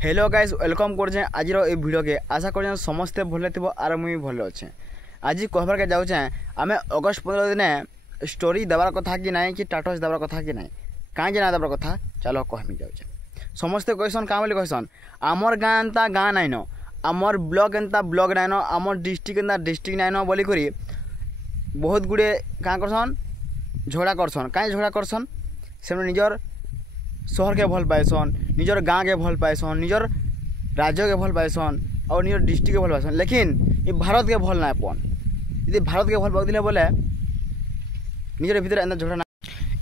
Hello guys welcome करछे आज video के आशा कर समस्ते भले थो आर मुई भले अच्छे। आज कहबार के जाऊे आम अगस्ट 15 दिन स्टोरी देवार कथा कि ना कि टाटस देवार कथा कि ना कहीं ना देवार कथा चलो कहमी जाऊे। समस्ते कहसन क्या बोली कहसन आमर गाँ एंता गाँ नाइन आमर ब्लॉक एंता ब्लॉक नाइन आमर डिस्ट्रिक्ट एंता डिस्ट्रिक्ट नाइन बोली करी बहुत गुड़े क्या करसन झगड़ा करसन। कहीं झगड़ा करसन से निजर शहर के भल पाएसन, निजर गाँ के भल पाएसन, निजर राज्य के भल पाएसन और निजर डिस्ट्रिक्ट के भल पाएसन, लेकिन ये भारत के भल ना पन। यदि भारत के भल पाउथिले बोले निजर भीतर एंता झगड़ा ना।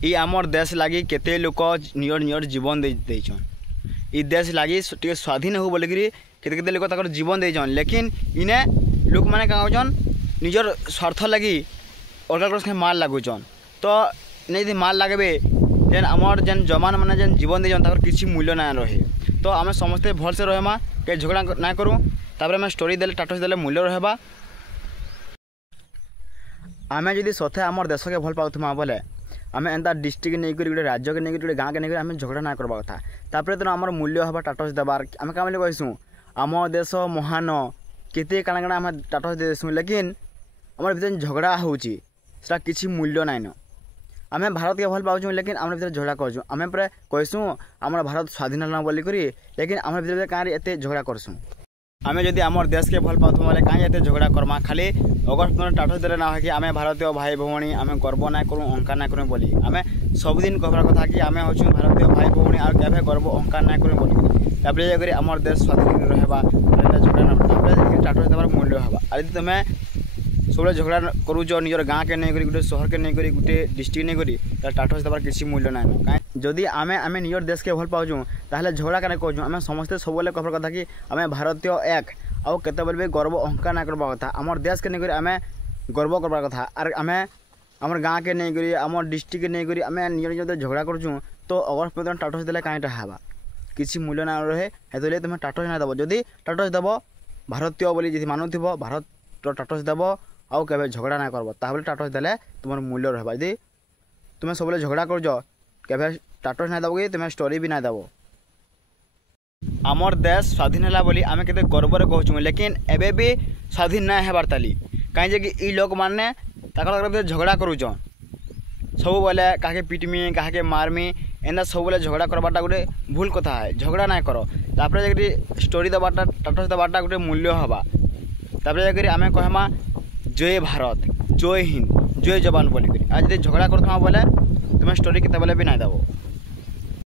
ये आमर देश लगी केते लोक निजर निजर जीवन देछन। ये देश लगी टे स्वाधीन हो बोल केते केते लोक तकर जीवन देछन, लेकिन इने लोक माने का होचन निजर स्वार्थ लगी अलग के मार लागुचन। तो इने यदि मार लागबे जेन आमर जेन जवान मैंने जेन जीवन देजन तक किसी मूल्य ना रहे। तो आम समस्ते भलसे रहमा के झगड़ा ना करूँ तापर आम स्टोरी देले टाटस देले मूल्य रहबा। आम जदि सथे आमर देश के भल पाउथमा बोले आम एंता डिस्ट्रिक्ट नहीं करी गोटे राज्य के नहीं गोटे गाँ के नहीं आम झगड़ा ना करवा कथा। तापर तो आमर मूल्य हवा टाटस देवार आम क्या कहूँ आम देश महान केते काଣା काଣା आम टाटस देसूँ, लेकिन आम भर झगड़ा होची सेटा किसी मूल्य नाइन। आम भारत के भल पाऊँ लेकिन आम भर झगड़ा करछूँ। आम पूरा कहसूँ आम भारत स्वाधीन ना बोली करी, लेकिन आम भर कहीं एत झगड़ा करसूँ। आम जदि आम देश के भल पाऊँ बोले कहीं एत झगड़ा करमा। खाली अगस्ट 15 टाटस देले ना कि आम भारतीय भाई भौणी आम गर्व ना करूँ अहंकार ना करूँ बोली। आम सबुदिन कहबार कथा कि आम हूँ भारतीय भाई भौणी और केवे गर्व अहंकार ना करूँ बोली। तापर आम देश स्वाधीन रहबा झगड़ा ना टाटस देवार मूल्य हवा। और यदि तुम सब झगड़ा करूच निजर गाँ के नहीं करी गोटे शहर के नहीं करी गोटे डिस्ट्रिक्ट नहीं करी टाटस देवार किसी मूल्य ना। कहीं जदि आम आम निजर देश के भल पाऊँ ताहले झगड़ा क्या कहूँ आम समस्ते सब कहबार कथा कि आम भारतीय एक आउ केते भी गर्व अहंकार ना करबा कथा। आमर देश के नहीं करी आम गर्व करबार कथा। और आम आमर गाँ के नहीं करी आमर डिस्ट्रिक्ट के नहीं करी आम निजर निजर झगड़ा करूँ तो अगस्ट 15 टाटस देले कहीं हवा किसी मूल्य ना रहे। हेतु तुम टाटस ना देव। जदि टाटस देव भारतीय बोली जी मानुव भारत टाटस देव आउ के झगड़ा ना करब ताहले टाटस देले तुम मूल्य रहबा। यदि तुम सब झगड़ा कर के टाटस ना देव कि तुम स्टोरी भी ना देव। आमर देश स्वाधीन है बोली आम के गर्वर कहूँ, लेकिन एबे भी स्वाधीन ना हेबार ताली कहीं कि ई लोक मैंने झगड़ा करूचन सब बोले क्या पिटमी क्या मारमी एंता सब बोले झगड़ा करवाटा गोटे भूल कथा है। झगड़ा ना कर तापर स्टोरी देवाटा टाटस देवाटा गोटे मूल्य हवा। तापर आम कहमा जय भारत जय हिंद जय जवान बोलिक। आज झगड़ा करूँ बोले तुम स्टोरी केते भी ना देव।